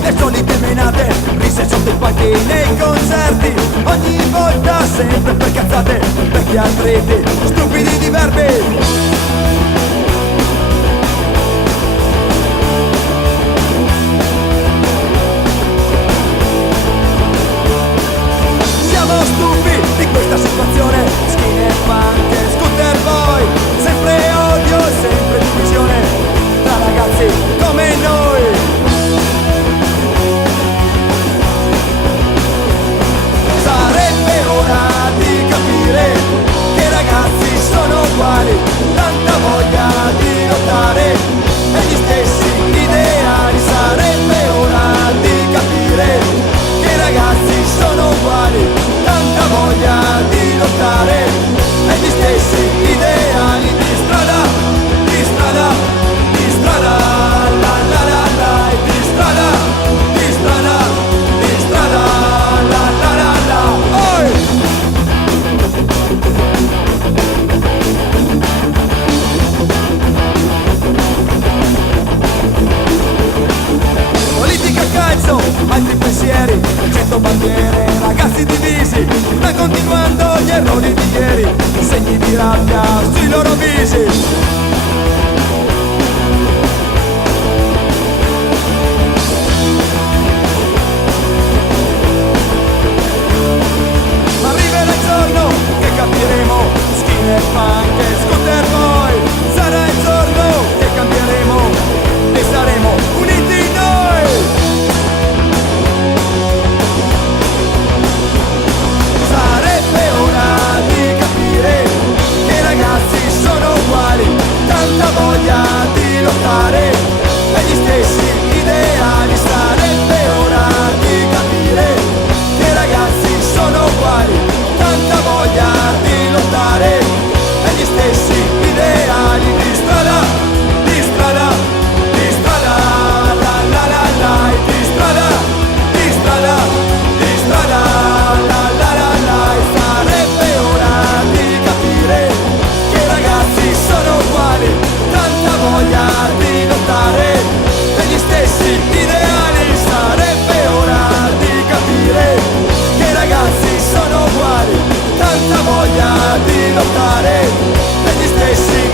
Le solite menate, risse sotto i palchi nei concerti, ogni volta sempre per cazzate, vecchi atleti, stupidi di verbi. Siamo stufi di questa situazione, skinhead, punk e scooter boy, sempre odio e sempre divisione tra ragazzi come noi. Che ragazzi sono uguali, tanta voglia di lottare e gli stessi ideali. Sarebbe ora di capire che ragazzi sono uguali, tanta voglia di lottare e gli stessi ideali. Di strada, di strada, di strada, la la la la, di strada, di strada, di strada, la la la la. Oi! Calcio, altri pensieri, 100 bandiere, ragazzi divisi, sta continuando gli errori di ieri, segni di rabbia sui loro visi. Ma arriverà il giorno che capiremo, skinhead, punk e scooter boy, sarà il giorno che cambieremo e saremo uniti noi. Sarebbe ora di capire che ragazzi sono uguali, tanta voglia di lottare e gli stessi ideali. Sarebbe ora di capire che ragazzi sono uguali, tanta voglia di lottare e gli stessi ideali. Di strada, di strada, di strada, la la la la, di strada, di strada, di strada, la la la la. Sarebbe ora di capire che ragazzi sono uguali, tanta voglia di lottare e gli stessi ideali. Sarebbe ora di capire che ragazzi sono uguali, tanta voglia di lottare e gli stessi